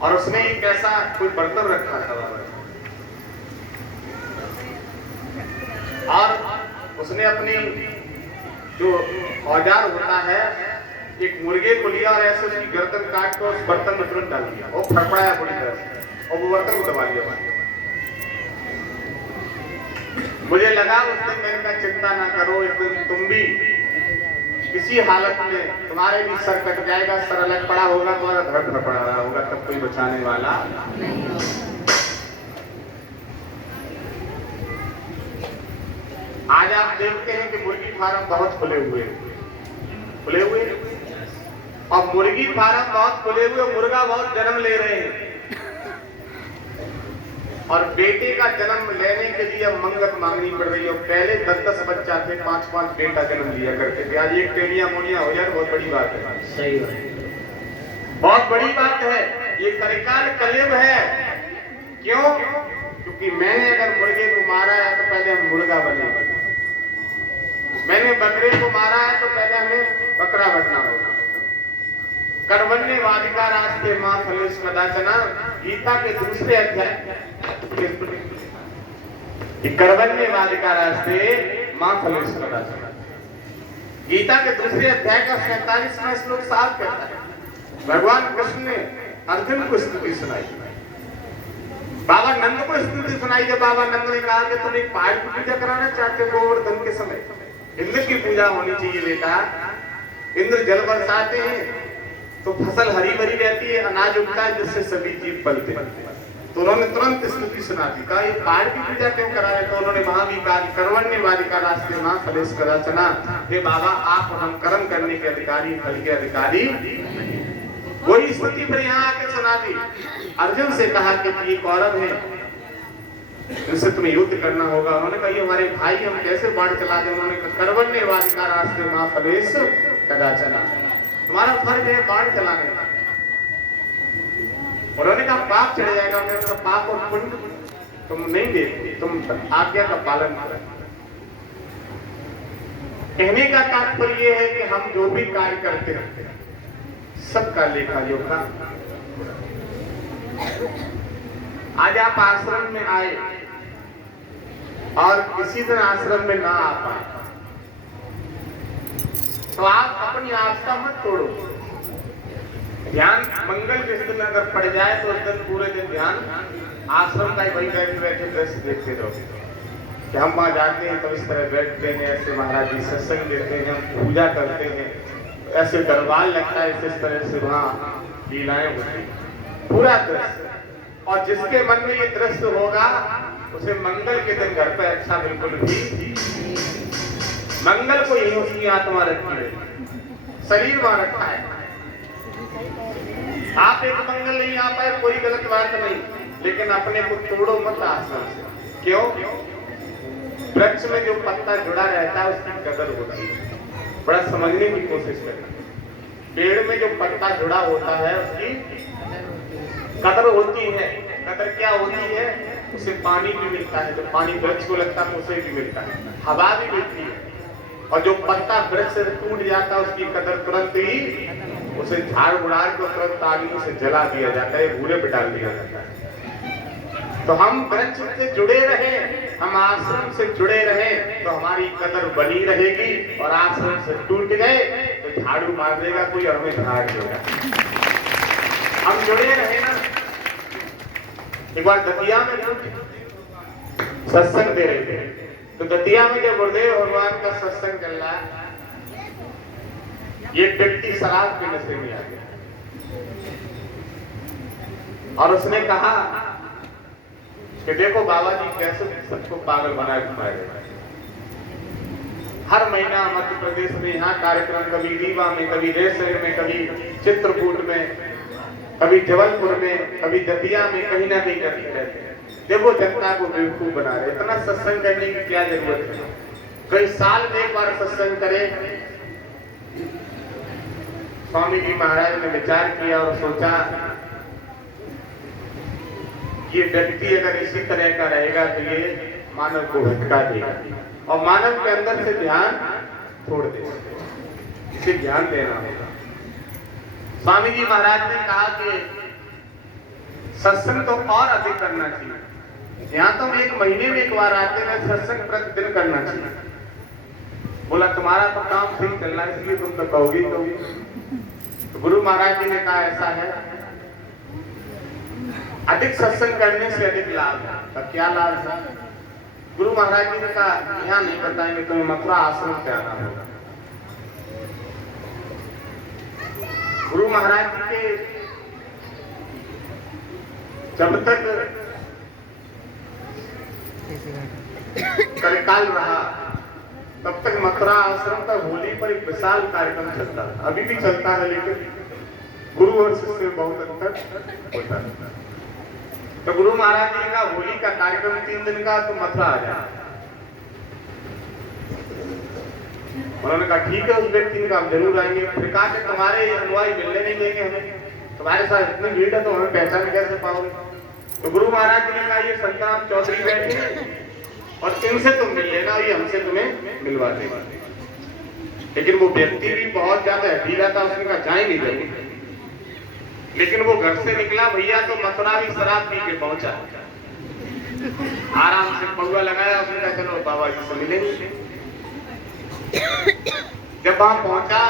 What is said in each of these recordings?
और उसने एक ऐसा कोई बर्तन रखा था और उसने अपनी जो औजार होता है एक मुर्गे को लिया और ऐसे उसकी गर्दन काट कर उस बर्तन में तुरंत डाल दिया। वो फड़फड़ाया पूरी तरह से और वो बर्तन को दबा लिया। मुझे लगा उस दिन मैंने कहा चिंता ना करो, एक दिन तुम भी किसी हालत में तुम्हारे भी सर कट जाएगा, सर अलग पड़ा होगा, तुम्हारा धड़ पड़ा रहा होगा, तब कोई बचाने वाला नहीं। आज आप देखते हैं कि मुर्गी फार्म बहुत खुले हुए और मुर्गी फार्म बहुत खुले हुए, मुर्गा बहुत जन्म ले रहे हैं और बेटे का जन्म लेने के लिए अब मंगत मांगनी पड़ रही है। पहले 10-10 बच्चा थे, 5-5 बेटा जन्म लिया करते थे। आज एक टेनिया मोनिया हो जाए बहुत बड़ी बात है। सही बात, बहुत बड़ी बात है। ये कलिकाल कलयुग है। क्यों? क्योंकि मैंने अगर मुर्गे को मारा है तो पहले हम मुर्गा बनेंगे, मैंने बकरे को मारा है तो पहले हमें बकरा बनना होगा। कर्मण्यवादिका रास्ते मां फलेश कदाचना, गीता के दूसरे अध्याय कर्मण्यवादिका रास्ते मां फलेश कदाचना, गीता के दूसरे अध्याय का 47वां श्लोक साफ कहता है। भगवान कृष्ण ने अर्जुन को स्तुति सुनाई, बाबा नंद को स्तुति सुनाई। जब बाबा नंद ने कहा कि तुम एक पहाड़ की पूजा कराना चाहते हो गोवर्धन के समय, इंद्र की पूजा होनी चाहिए बेटा, इंद्र जल बरसाते हैं तो फसल हरी भरी रहती है, अनाज उगता है जिससे सभी जीव पलते हैं। तो उन्होंने तुरंत स्तुति सुना दी। कहा ये पहाड़ की पूजा क्यों करा है? तो उन्होंने वहां भी कहा कर्मण्यवादिका रास्ते मां फलेश कदाचना, हे बाबा आप हम कर्म करने के अधिकारी, फल के अधिकारी। वही स्तुति फिर यहाँ आके सुना दी। अर्जुन से कहा कि ये कौरव है, इनसे तुम्हें युद्ध करना होगा। उन्होंने कहा ये हमारे भाई, हम कैसे बाढ़ चला दें? उन्होंने कहा कर्मण्यवादिका रास्ते मां फलेश कदाचना, तुम्हारा फर्ज है बाढ़ चलाने का। उन्होंने कहा पाप चढ़ जाएगा। उन्होंने कहा पाप और पुण्य तुम नहीं देखते, तुम आज्ञा का पालन करो। कहने का तात्पर्य यह है कि हम जो भी कार्य करते हैं सबका लेखा जोखा। आज आप आश्रम में आए और किसी दिन आश्रम में ना आ पाए तो आप अपनी आस्था मत तोड़ो। ध्यान मंगल जिस दिन अगर पड़ जाए तो उस दिन पूरे दिन ध्यान आश्रम का ही वही बैठे बैठे दृश्य देखते रहो कि हम वहां जाते हैं तो इस तरह बैठते हैं, ऐसे महाराज जी सत्संग देते हैं, हम पूजा करते हैं, ऐसे दरबार लगता है, इस तरह से वहां लीलाएं होती, पूरा दृश्य। और जिसके मन में ये दृश्य होगा उसे मंगल के दिन घर पर अच्छा बिल्कुल भी, मंगल को ही उसकी आत्मा रखी है, शरीर वहां रखा है। आप एक मंगल नहीं आ पाए कोई गलत बात नहीं, लेकिन अपने को तोड़ो मत आश्रम से। क्यों? वृक्ष में जो पत्ता जुड़ा रहता है उसकी कदर होती है, बड़ा समझने की कोशिश करें। पेड़ में जो पत्ता जुड़ा होता है उसकी कदर होती है। कदर क्या होती है? उसे पानी भी मिलता है, जो पानी वृक्ष को लगता है उसे भी मिलता है, हवा भी मिलती है। और जो पत्ता वृक्ष से टूट जाता है उसकी कदर तुरंत ही, उसे झाड़ उड़ा के तुरंत आग से जला दिया जाता है, भूरे पे डाल दिया जाता है। तो हम वृक्ष से जुड़े रहे, हम आश्रम से जुड़े रहे तो हमारी कदर बनी रहेगी। और आश्रम से टूट गए तो झाड़ू मार देगा कोई और हमें झाड़ देगा। हम जुड़े रहे ना। एक बार दतिया में सत्संग दे रहे थे तो दतिया में जब गुरुदेव भगवान का सत्संग चल रहा है, ये व्यक्ति शराब के नशे में आ गया और उसने कहा कि देखो बाबा जी कैसे सबको पागल बनाए घुमाए रहे। हर महीना मध्य प्रदेश में यहाँ कार्यक्रम, कभी रीवा में, कभी रेसर में, कभी चित्रकूट में, कभी जबलपुर में, कभी दतिया में, कहीं ना कहीं करते रहते हैं। देखो जनता को बेवकूफ बना रहे। इतना सत्संग करने की क्या जरूरत है? कई साल में एक बार सत्संग करें। स्वामी जी महाराज ने विचार किया और सोचा ये व्यक्ति अगर इसी तरह का रहेगा तो ये मानव को भटका देगा और मानव के अंदर से ध्यान छोड़ देगा। इसे ध्यान देना होगा। स्वामी जी महाराज ने कहा कि सत्संग तो और अधिक करना चाहिए। यहाँ तो हम 1 महीने में 1 बार आते हैं, सत्संग प्रतिदिन करना चाहिए। बोला तुम्हारा तो काम ठीक चल रहा है इसलिए तुम तो कहोगी। तो गुरु महाराज जी ने कहा ऐसा है, अधिक सत्संग करने से अधिक लाभ है। तब क्या लाभ है? गुरु महाराज जी ने कहा यहाँ नहीं बताएंगे, तुम्हें मथुरा आश्रम से आना होगा। गुरु महाराज जी के जब तक कलिकाल रहा तब तक मथुरा आश्रम का होली पर एक विशाल कार्यक्रम चलता था, अभी भी चलता है, लेकिन गुरु वर्ष से बहुत अंतर होता है। तो गुरु महाराज जी का होली का कार्यक्रम 3 दिन का, तो मथुरा आ जाए। उन्होंने कहा ठीक है, उस व्यक्ति का हम जरूर आएंगे। फिर कहा कि तुम्हारे अनुयायी मिलने नहीं देंगे हमें, तुम्हारे साथ इतनी भीड़ है तो हमें पहचान कैसे पाओगे? तो गुरु महाराज जी ने कहा ये संतराम चौधरी बैठे हैं और इनसे तुम मिल लेना, ये हमसे तुम्हें मिलवा देगा। लेकिन वो व्यक्ति भी बहुत ज्यादा ढीला था, उसने कहा जाएंगे जरूर। लेकिन वो घर से निकला भैया तो मथुरा भी शराब पी के पहुंचा। आराम से पौवा लगाया, उसने कहा चलो बाबा जी से मिलेंगे। जब वहां पहुंचा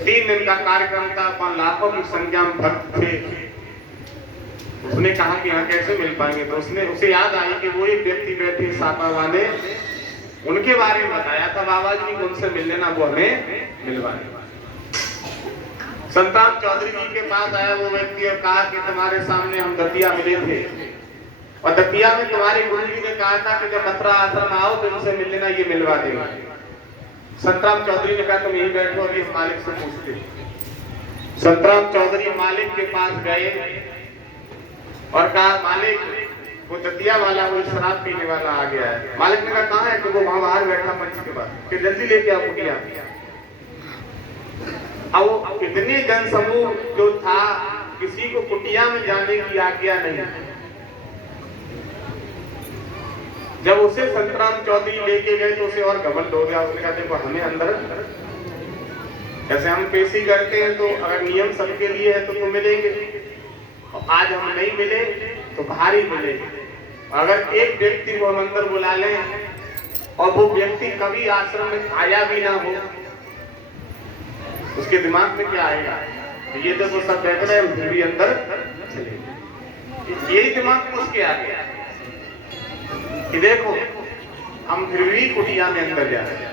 3 दिन का कार्यक्रम था, 5 लाखों की संख्या में भक्त थे। उसने कहा कि यहाँ कैसे मिल पाएंगे? तो उसे याद आई कि वो एक व्यक्ति बैठे सापा वाले, उनके बारे में बताया था बाबा जी को, उनसे मिल लेना, वो हमें मिलवाने। संतराम चौधरी जी के पास आया वो व्यक्ति और कहा कि तुम्हारे सामने हम दतिया मिले थे और दतिया में तुम्हारे गुरु जी ने कहा था कि जब मथुरा आश्रम आओ तो इनसे मिल लेना, ये मिलवा देगा। संतराम चौधरी ने कहा तुम यहीं बैठो, अभी इस मालिक से पूछते। संतराम चौधरी मालिक के पास गए और कहा मालिक वो दतिया वाला, वो शराब पीने वाला आ गया है। मालिक ने कहा कहाँ है? कि वो वहां बाहर बैठा मंच के पास, कि जल्दी लेके आओ कुटिया। अब इतने जनसमूह जो था, किसी को कुटिया में जाने की आज्ञा नहीं। जब उसे संतराम चौधरी लेके गए तो उसे और घमंड हो गया। उसने कहा देखो हमें अंदर, जैसे हम पेशी करते हैं तो अगर नियम सबके लिए है तो मिलेंगे, और आज हम नहीं मिले तो बाहर ही मिलेंगे। अगर एक व्यक्ति को हम अंदर बुला लें और वो व्यक्ति कभी आश्रम में आया भी ना हो, उसके दिमाग में क्या आएगा? ये देखो सब बैठ रहे हैं, फिर भी अंदर चले। यही दिमाग में उसके आ गया कि देखो हम फिर भी कुटिया में अंदर जा रहे हैं।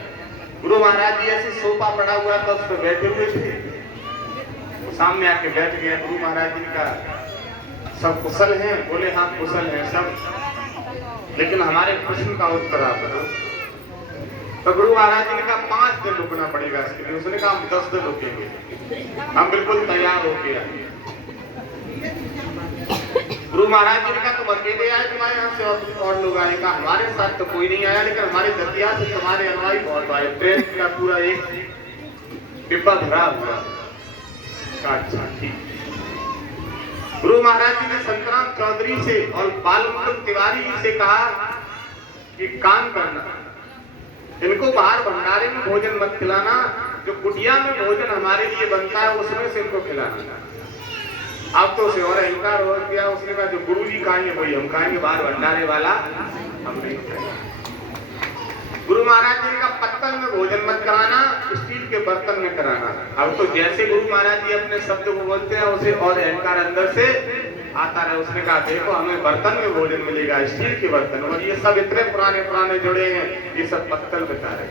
गुरु महाराज जी ऐसे सोफा पड़ा हुआ था, उस पर बैठे हुए थे। वो सामने आके बैठ गया। गुरु महाराज जी का सब कुशल हैं? बोले हाँ कुशल हैं सब, लेकिन हमारे प्रश्न का उत्तर आप दो। तो गुरु महाराज जी ने कहा 5 दिन रुकना पड़ेगा इसके लिए। उसने कहा हम 10 दिन रुकेंगे, हम बिल्कुल तैयार हो गया। गुरु महाराज जी ने कहा तुम अकेले आए, तुम्हारे यहाँ से और लोग आए? कहा हमारे साथ तो कोई नहीं आया, लेकिन हमारे दतिया से तुम्हारे अनुयायी बहुत आए। ट्रेन का पूरा एक डिब्बा भरा हुआ। अच्छा ठीक। गुरु महाराज जी ने संतराम चौधरी से और बालमुकुंद तिवारी जी से कहा कि काम करना, इनको बाहर भंडारे में भोजन मत खिलाना, जो कुटिया में भोजन हमारे लिए बनता है उसमें से इनको खिलाना। अब तो उसे और अहंकार हो गया। उसने कहा जो गुरु जी खाएंगे वही हम खाएंगे, बाहर भंडारे वाला हम नहीं खाएंगे। गुरु महाराज जी का पत्तल में भोजन मत कराना, स्टील के बर्तन में कराना। अब तो जैसे गुरु महाराज जी अपने शब्द को बोलते हैं उसे और अहंकार अंदर से आता रहे। उसने कहा देखो हमें बर्तन में भोजन मिलेगा, स्टील के बर्तन, और ये सब इतने पुराने पुराने जुड़े हैं, ये सब पत्तल बता रहे।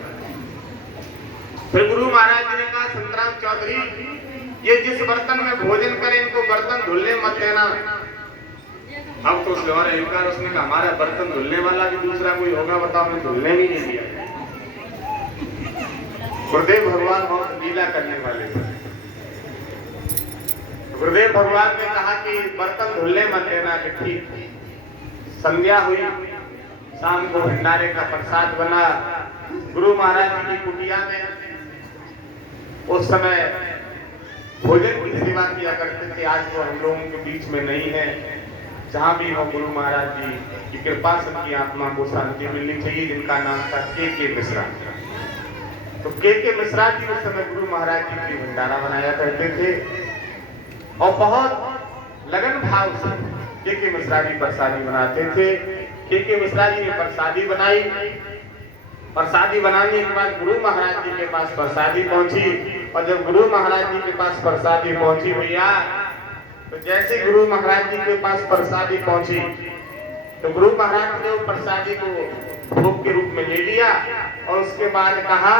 फिर गुरु महाराज जी ने कहा संतराम चौधरी ये जिस बर्तन में भोजन करें इनको बर्तन धुलने मत देना। अब तो उसने और अहंकार, उसने कहा हमारा बर्तन धुलने वाला भी दूसरा कोई होगा बताओ, हमें धुलने भी नहीं दिया। गुरुदेव भगवान बहुत लीला करने वाले थे। गुरुदेव भगवान ने कहा कि बर्तन धुलने मत देना। कि ठीक। संध्या हुई, शाम को भंडारे का प्रसाद बना। गुरु महाराज जी की कुटिया में उस समय भोजन की सेवा किया करते थे। आज वो हम लोगों के बीच में नहीं है। जहाँ भी हो गुरु महाराज जी की कृपा सबकी आत्मा को शांति मिलनी चाहिए। जिनका नाम था के मिश्रा। तो के मिश्रा जी उस समय गुरु महाराज जी की भंडारा बनाया करते थे और बहुत लगन भाव से के मिश्रा जी प्रसादी बनाते थे। के मिश्रा जी ने प्रसादी बनाई। प्रसादी बनाने के बाद गुरु महाराज जी के पास प्रसादी पहुंची, और जब गुरु महाराज जी के पास प्रसादी पहुंची भैया, तो जैसे गुरु महाराज जी के पास प्रसादी पहुंची तो गुरु महाराज ने वो प्रसादी को भोग के रूप में ले लिया, और उसके बाद कहा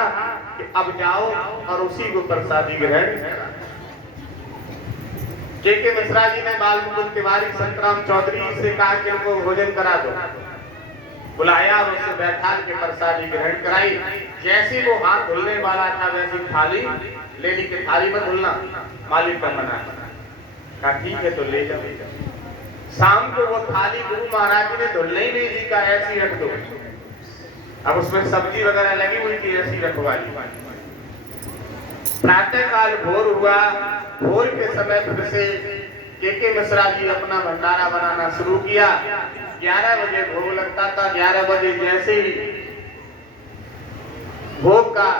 कि अब जाओ और उसी को प्रसादी ग्रहण करा। के मिश्रा जी ने बाल मुकुंद तिवारी संतराम चौधरी से कहा कि उनको भोजन करा दो। बुलाया और उसे बैठा के प्रसादी ग्रहण कराई। जैसे वो हाथ धुलने वाला था वैसी थाली ले ली के थाली में धुलना मालिक का मना। कहा ठीक है तो ले जाओ। शाम को वो थाली गुरु महाराज जी ने धुलने ही नहीं दी, का ऐसी रख दो। अब उसमें सब्जी वगैरह लगी हुई थी, ऐसी रखवाली। प्रातः काल भोर हुआ। भोर के समय फिर से के मिश्रा जी अपना भंडारा बनाना शुरू किया। 11 बजे भोग लगता था। 11 बजे जैसे ही भोग का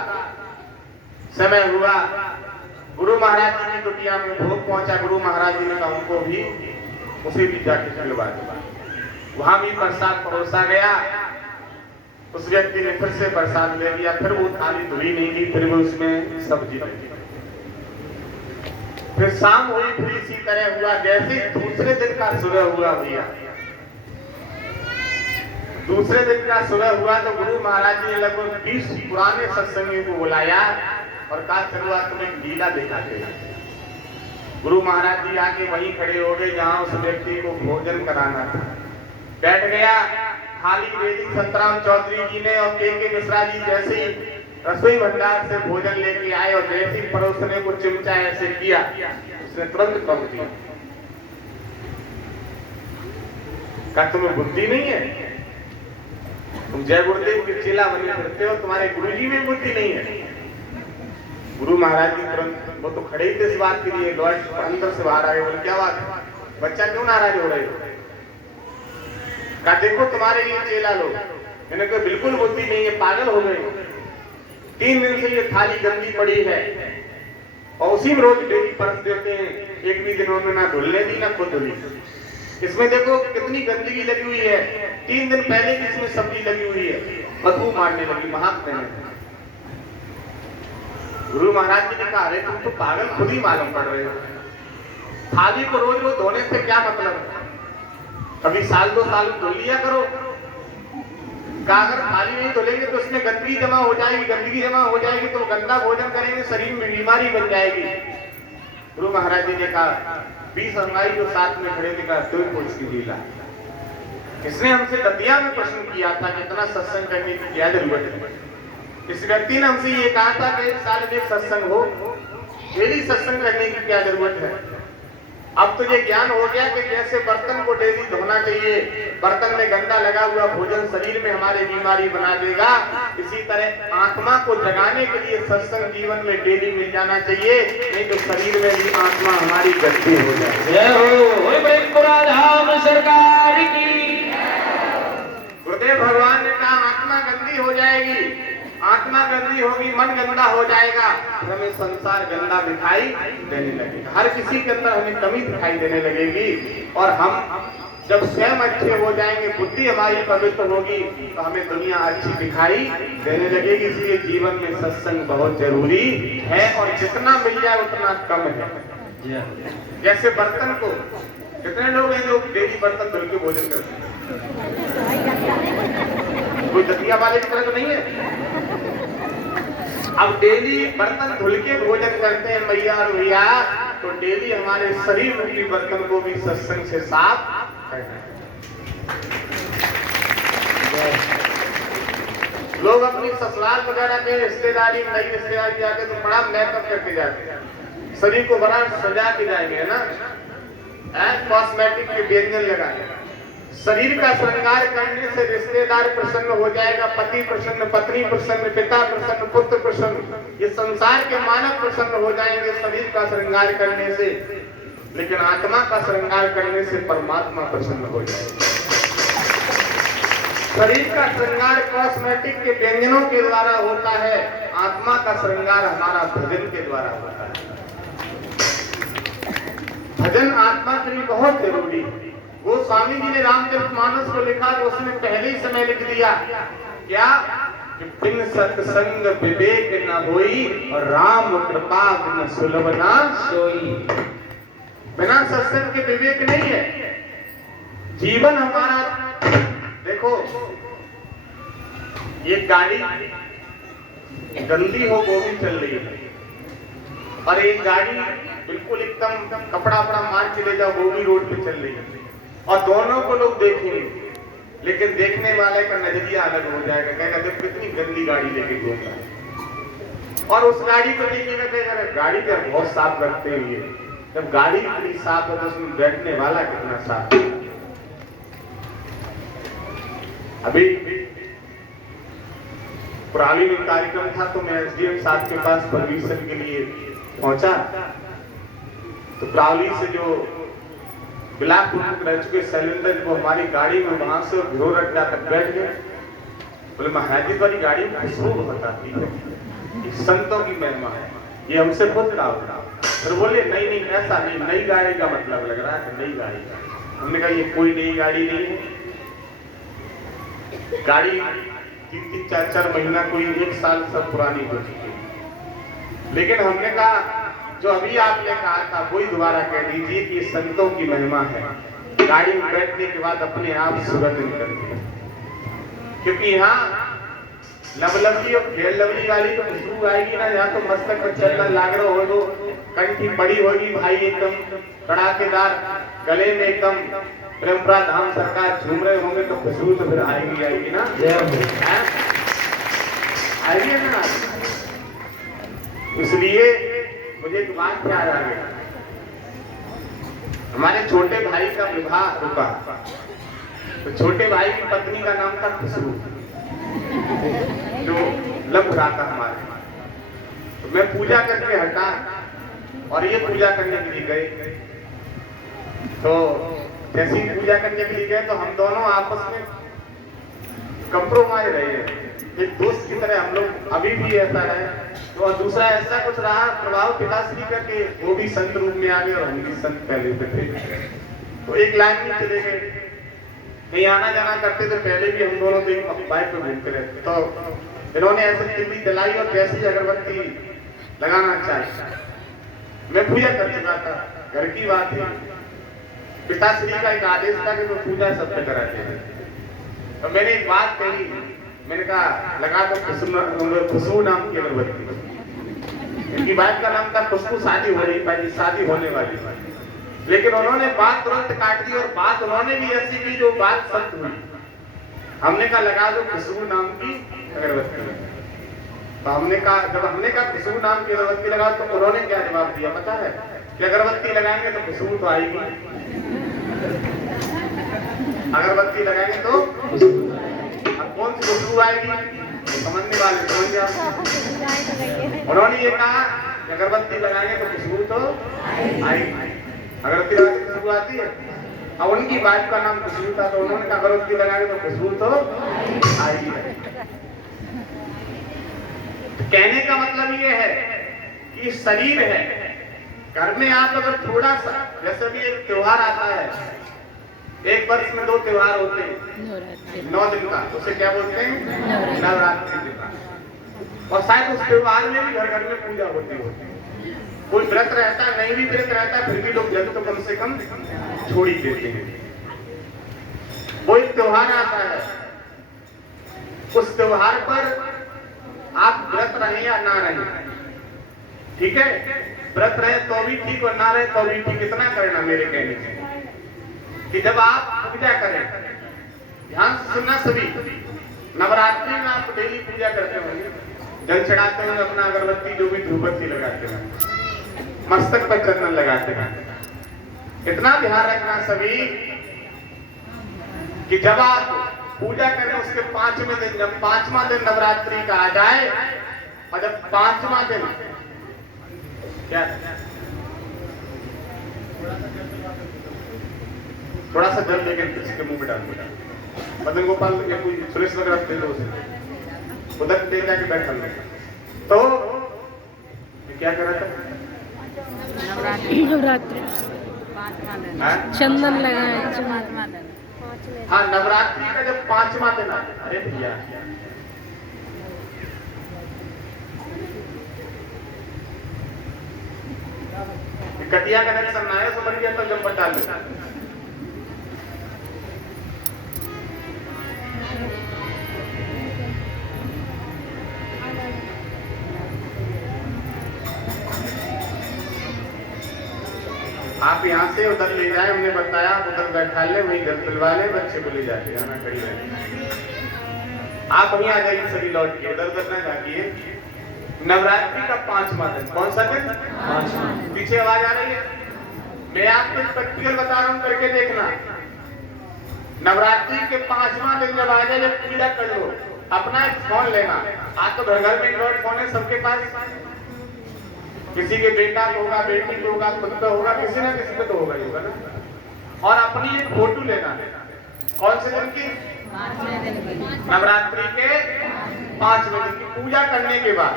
समय हुआ, गुरु महाराज जी की कुटिया में भोग पहुंचा। गुरु महाराज जी ने कहा उनको भी उसे भी जाके खिलवा दो। वहां भी प्रसाद परोसा गया। उस व्यक्ति ने फिर से प्रसाद ले लिया। फिर वो थाली धुली नहीं थी, फिर वो उसमें सब्जी लगी। फिर शाम हुई, फिर इसी तरह हुआ। जैसे दूसरे दिन का सुबह हुआ भैया, दूसरे दिन का सुबह हुआ तो गुरु महाराज जी ने लगभग 20 पुराने सत्संगियों को बुलाया और कहा चलो आज तुम्हें लीला दिखाते हैं। गुरु महाराज जी आके वहीं खड़े हो गए जहां उस व्यक्ति को भोजन कराना था। बैठ गया। थाली वेदी संतराम चौधरी जी ने और के मिश्रा जी जैसे ही रसोई भंडार से भोजन लेके आए और जैसे ही परोसने को चिमटा ऐसे किया, उसने तुरंत कम दिया। क्या तुम्हें बुद्धि नहीं है? तुम जय गुरुदेव के चेला बने फिरते हो, तुम्हारे गुरुजी में बुद्धि नहीं है। गुरु महाराज जी तुरंत, वो तो खड़े ही थे इस बात के लिए, लौट अंदर से बाहर आए। बोले क्या बात है, बच्चा क्यों नाराज हो रहे हो? कहा देखो तुम्हारे ये चेला लोग, मैंने कहा बिल्कुल बुद्धि नहीं है, पागल हो गए। 3 दिन से ये थाली गंदी पड़ी है और उसी में रोज डेली परस देते हैं। एक भी दिन उन्होंने ना धुलने दी ना खुद धुली। इसमें देखो कितनी गंदगी लगी हुई है। 3 दिन पहले भी इसमें सब्जी लगी हुई है, बदबू मारने लगी। महात्मा ने गुरु महाराज जी ने कहा अरे तुम तो पागल खुद ही मालूम पड़ रहे हो। थाली को रोज रोज धोने से क्या मतलब है? कभी साल 2 साल धुल लिया करो। का अगर थाली नहीं धुलेंगे तो उसमें गंदगी जमा हो जाएगी। गंदगी जमा हो जाएगी तो गंदा भोजन करेंगे, शरीर में बीमारी बन जाएगी। गुरु महाराज जी ने कहा 20 अनुयायी जो साथ में खड़े थे, कहा तू पूछ की लीला। इसने हमसे दतिया में प्रश्न किया था कि इतना सत्संग करने की क्या जरूरत है। इस व्यक्ति ने हमसे ये कहा था कि 1 साल में सत्संग हो, डेली सत्संग करने की क्या जरूरत है। अब तुझे ज्ञान हो गया कि कैसे बर्तन को डेली धोना चाहिए। बर्तन में गंदा लगा हुआ भोजन शरीर में हमारे बीमारी बना देगा। इसी तरह आत्मा को जगाने के लिए सत्संग जीवन में डेली मिल जाना चाहिए, नहीं तो शरीर में भी आत्मा हमारी गंदी हो जाए। जय हो ब्रह्मपुरा धाम सरकार की। गुरुदेव भगवान ने कहा आत्मा गंदी हो जाएगी, आत्मा गंदी होगी, मन गंदा हो जाएगा, हमें संसार गंदा दिखाई देने लगेगा। हर किसी के अंदर हमें कमी दिखाई देने लगेगी। और हम जब स्वयं अच्छे हो जाएंगे, बुद्धि हमारी पवित्र होगी, तो हमें दुनिया अच्छी दिखाई देने लगेगी। इसलिए जीवन में सत्संग बहुत जरूरी है और जितना मिल जाए उतना कम है। जैसे बर्तन को, कितने लोग हैं जो डेली बर्तन धुल के भोजन करते हैं? कोई दतिया वाले की तरह तो नहीं है। अब डेली बर्तन धुल के भोजन करते हैं मैया और भैया, तो डेली हमारे शरीर रूपी बर्तन को भी सत्संग से साफ करना है। लोग अपनी ससुराल वगैरह के रिश्तेदारी, नई रिश्तेदारी जाके तो बड़ा मेकअप करके जाते हैं, शरीर को बड़ा सजा के जाएंगे ना, कॉस्मेटिक के व्यंजन लगाए। शरीर का श्रृंगार करने से रिश्तेदार प्रसन्न हो जाएगा, पति प्रसन्न, पत्नी प्रसन्न, पिता प्रसन्न, पुत्र प्रसन्न, ये संसार के मानव प्रसन्न हो जाएंगे शरीर का श्रृंगार करने से। लेकिन आत्मा का श्रृंगार करने से परमात्मा प्रसन्न हो जाएगा। शरीर का श्रृंगार कॉस्मेटिक के व्यंजनों के द्वारा होता है, आत्मा का श्रृंगार हमारा भजन के द्वारा होता है। भजन आत्मा के लिए बहुत जरूरी है। वो स्वामी जी ने रामचरितमानस को लिखा तो उसने पहले ही समय लिख दिया क्या कि बिन सत्संग विवेक न होई और राम कृपा बिन सुलभ ना सोई। बिना सत्संग के विवेक नहीं है। जीवन हमारा देखो, ये गाड़ी गंदी हो वो भी चल रही है और एक गाड़ी बिल्कुल एकदम कपड़ा वपड़ा मार के ले जाओ वो भी रोड पे चल रही है और दोनों को लोग देखेंगे, लेकिन देखने वाले का नजरिया अलग हो जाएगा, कहेगा देखो कितनी गंदी गाड़ी लेके घूम रहा है। और उस गाड़ी को देखिएगा कहेगा गाड़ी तो बहुत साफ रखते हैं ये, जब गाड़ी इतनी साफ है तो उसमें बैठने वाला कितना साफ है। अभी पुरानी में कार्यक्रम था तो मैं एसडीएम साहब के पास परमिशन के लिए पहुंचा तो प्रावली से जो बिलासपुर रह चुके सिलेंडर वो हमारी गाड़ी में वहां से घिरो रख जाकर बैठ गए। बोले महाराज जी वाली गाड़ी में खुशबू बहुत आती है, ये संतों की महिमा है, ये हमसे खुद रहा होगा। फिर बोले नहीं नहीं ऐसा नहीं, नई गाड़ी का मतलब लग रहा है, नई गाड़ी का। हमने कहा ये कोई नई गाड़ी नहीं है, गाड़ी 3-3, 4-4 महीना कोई 1 साल सब पुरानी हो चुकी है। लेकिन हमने कहा जो अभी आपने कहा था वही दोबारा कह दीजिए कि संतों की महिमा है, गाड़ी में बैठने के बाद अपने आप सुगंध निकलती है। क्योंकि यहाँ लवलवी और फेयर लवली वाली तो खुशबू आएगी ना, यहाँ तो मस्तक पर चलना लाग रहा हो तो कंठी पड़ी होगी भाई एकदम कड़ाकेदार, गले में एकदम परंपरा धाम सरकार झूम रहे होंगे तो खुशबू तो फिर आएगी ना, आएगी ना। इसलिए मुझे एक बात याद आ गया, हमारे छोटे भाई का विवाह रुका तो छोटे भाई की पत्नी का नाम था खुशबू, जो लग रहा था हमारे। तो मैं पूजा करके हटा और ये पूजा करने के लिए गए, तो जैसे ही पूजा करने के लिए गए तो हम दोनों आपस में कंप्रोमाइज रहे, एक दोस्त की तरह हम लोग अभी भी ऐसा रहे। तो और दूसरा ऐसा कुछ रहा प्रभाव पिताश्री करके, वो भी संत रूप में आ गए और हम भी संत पहले पे थे। तो एक लाइन में चले गए, कहीं आना जाना करते थे पहले भी हम दोनों तो बाइक पे घूमते रहते। तो इन्होंने ऐसे तिल्ली जलाई और जैसी अगरबत्ती लगाना चाहिए, मैं पूजा कर चुका था, घर की बात है, पिताश्री का एक आदेश था कि वो पूजा सब पे कराते हैं। तो मैंने एक बात कही, मैंने कहा लगा दो खुशबू नाम की अगरबत्ती। इनकी बात का नाम था खुशबू, शादी हो रही भाई, शादी होने वाली। लेकिन उन्होंने बात तुरंत काट दी और बात उन्होंने भी ऐसी की जो बात सत्य हुई। हमने कहा लगा दो खुशबू नाम की अगरबत्ती। तो हमने कहा जब हमने कहा खुशबू नाम की अगरबत्ती लगाओ तो उन्होंने क्या जवाब दिया पता है कि अगरबत्ती लगाएंगे तो खुशबू तो आएगी, अगरबत्ती लगाएंगे तो अब कौन सी खुशबू आएगी, समझने वाले समझ गए। उन्होंने ये कहा अगरबत्ती लगाएंगे तो खुशबू तो आएगी, अगरबत्ती लगाने से खुशबू आती है। अब उनकी वाइफ का नाम खुशबू था तो उन्होंने कहा अगरबत्ती लगाएंगे तो खुशबू तो आएगी। कहने का मतलब ये है कि शरीर है, घर में आप अगर थोड़ा सा, जैसे भी एक त्योहार आता है, एक वर्ष में 2 त्योहार होते हैं 9 दिन का, उसे क्या बोलते हैं नवरात्रि। और शायद उस त्योहार में भी घर घर में पूजा होती है। कोई व्रत रहता है, नहीं भी व्रत रहता है, फिर भी लोग जल तो कम से कम छोड़ ही देते हैं। वो एक त्योहार आता है, उस त्योहार पर आप व्रत रहे या ना रहे, ठीक है, व्रत रहे तो भी ठीक और ना रहे तो भी ठीक। इतना करना मेरे कहने से कि जब आप पूजा करें, ध्यान से सुनना सभी, नवरात्रि में आप डेली पूजा करते होंगे, जल चढ़ाते होंगे, अपना अगरबत्ती जो भी धूपबत्ती लगाते हैं, मस्तक पर चंदन लगाते हैं। इतना ध्यान रखना सभी कि जब आप पूजा करें उसके 5वें दिन, जब 5वां दिन नवरात्रि का आ जाए और जब 5वां दिन क्या थोड़ा सा जल लेके किसी के मुंह में डाल दिया, मदन गोपाल या कोई सुरेश वगैरह दे दो उसे, उधर दे जाके बैठा लो। तो क्या कर रहा था, नवरात्रि हाँ? चंदन लगाए। हाँ, नवरात्रि का जब 5वां दिन आता है, अरे भैया कटिया कनेक्शन ना है, समझ गया तो जब बता ले। आप यहाँ से उधर ले जाए, हमने बताया उधर बैठा ले, वही घर पिलवा ले, बच्चे को ले जाके आना खड़ी रहे। आप वहीं आ जाइए सभी लौट के, इधर उधर ना जाइए। नवरात्रि का 5वां दिन, कौन सा दिन? पीछे आवाज आ रही है? मैं आपको प्रैक्टिकल बता रहा हूँ, करके देखना। नवरात्रि के 5वां दिन जब आ जाए, जब पूजा कर लो, अपना एक फोन लेना। आज तो घर घर में एंड्रॉइड फोन है सबके पास, किसी के बेटा को होगा, बेटी को होगा, खुद का होगा, किसी ना किसी को तो होगा ही होगा ना। और अपनी एक फोटो लेना है। कौन से दिन की? नवरात्रि के 5वें दिन की पूजा करने के बाद।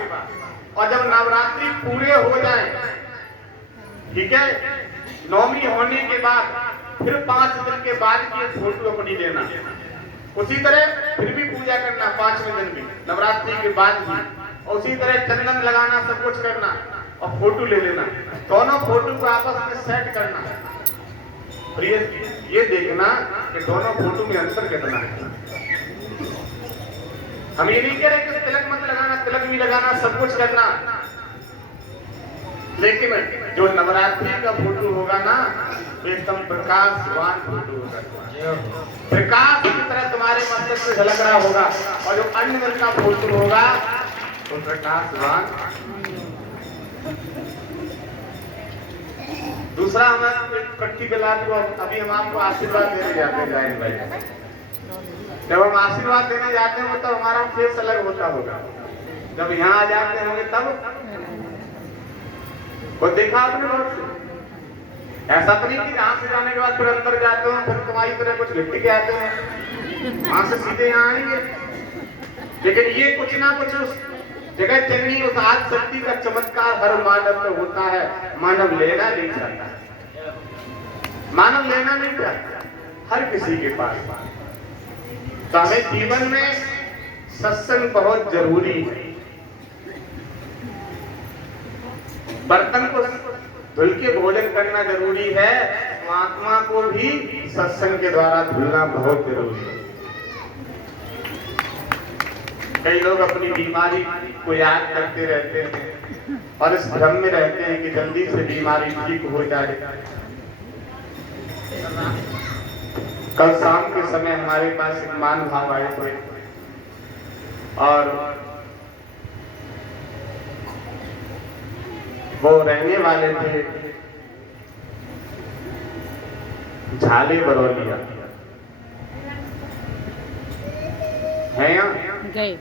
और जब नवरात्रि पूरे हो जाए, ठीक है, नवमी होने के बाद फिर 5 दिन के बाद की फोटो अपनी लेना। उसी तरह फिर भी पूजा करना 5वें दिन भी, नवरात्रि के बाद भी। उसी तरह चंदन लगाना, सब कुछ करना और फोटो ले लेना। दोनों फोटो को आपस में सेट करना। और ये देखना कि दोनों फोटो में अंतर कितना है। हम ये नहीं कह रहे कि तिलक मत लगाना, तिलक भी लगाना, सब कुछ करना, लेकिन जो नवरात्रि का फोटो होगा ना, तो एकदम प्रकाशवान फोटो होगा, प्रकाश की तरह तुम्हारे मस्तिष्क से झलक रहा होगा। और जो अन्य दिन का फोटो होगा तो प्रकाशवान। दूसरा हमारा प्रैक्टिकल आपको, अभी हम आपको आशीर्वाद देने जाते हैं जाहिर भाई। जब हम आशीर्वाद देने जाते हैं तो हमारा फेस अलग होता होगा, जब यहाँ आ जाते होंगे तब। वो देखा आपने बहुत से, ऐसा तो नहीं कि यहाँ से जाने के बाद फिर अंदर जाते हो, फिर तुम्हारी तरह कुछ गिफ्ट के आते हैं, वहां से सीधे यहाँ आएंगे। लेकिन ये कुछ ना कुछ उस जगह चलनी, उस आद शक्ति का चमत्कार हर मानव में होता है। मानव लेना नहीं चाहता, मानव लेना नहीं चाहता, हर किसी के पास। तो हमें जीवन में सत्संग बहुत जरूरी है। बर्तन को धुल के भोजन करना जरूरी है, आत्मा को भी सत्संग के द्वारा धुलना बहुत जरूरी है। कई लोग अपनी बीमारी को याद करते रहते हैं और इस भ्रम में रहते हैं कि जल्दी से बीमारी ठीक हो जाए। कल शाम के समय हमारे पास एक मान भाव आए थे और वो रहने वाले थे झाले बरौलिया, है यहाँ गए।